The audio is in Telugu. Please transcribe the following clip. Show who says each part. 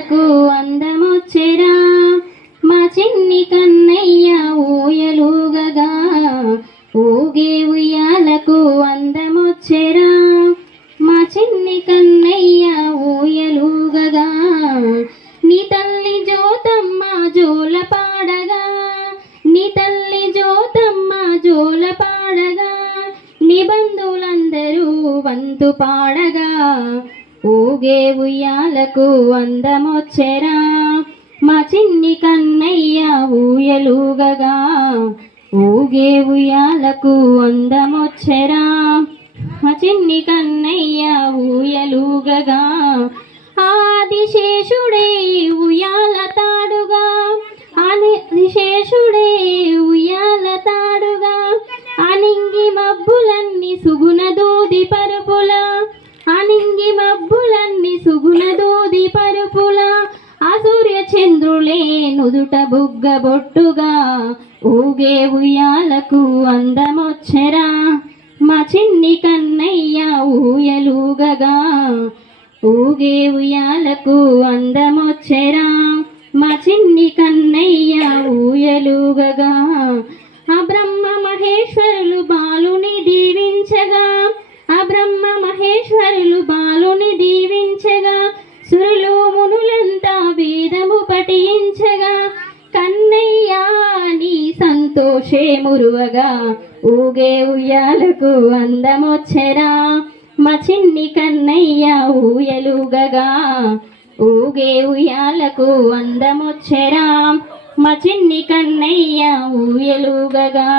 Speaker 1: ఉయ్యాలకు అందమొచ్చెరా? మా చిన్ని కన్నయ్య ఊయలుగగా. ఊగే ఉయ్యాలకు అందమొచ్చెరా? మా చిన్ని కన్నయ్య ఊయలుగగా. నీ తల్లి జ్యోతమ్మ జోల పాడగా నీ తల్లి జ్యోతమ్మ జోల పాడగా నీ బంధువులందరూ వంతు పాడగా ఊగే ఉయ్యాలకు అందమొచ్చెరా. మా చిన్ని కన్నయ్య ఊయలుగగా. ఊగే ఉయ్యాలకు అందమొచ్చెరా. మా చిన్ని కన్నయ్య ఊయలుగగా. ఆదిశేషుడే ఉయ్యాల తాడుగా. ఆదిశేషుడే ఉయ్యాల తాడుగా. అనింగి మబ్బులన్నీ సుగుణ చంద్రులే నుదుట బుగ్గ బొట్టుగా ఊగే ఉయ్యాలకు అందమొచ్చరా. మా చిన్ని కన్నయ్య ఊయలుగగా ఊగే ఉయ్యాలకు అందమొచ్చరా. మా చిన్ని కన్నయ్య ఊయలుగగా. తోషే మురువగా ఊగే ఉయ్యాలకు అందమొచ్చెరా మా చిన్ని కన్నయ్య ఊయలుగగా ఊగే ఉయ్యాలకు అందమొచ్చెరా మా చిన్ని కన్నయ్య ఊయలుగగా.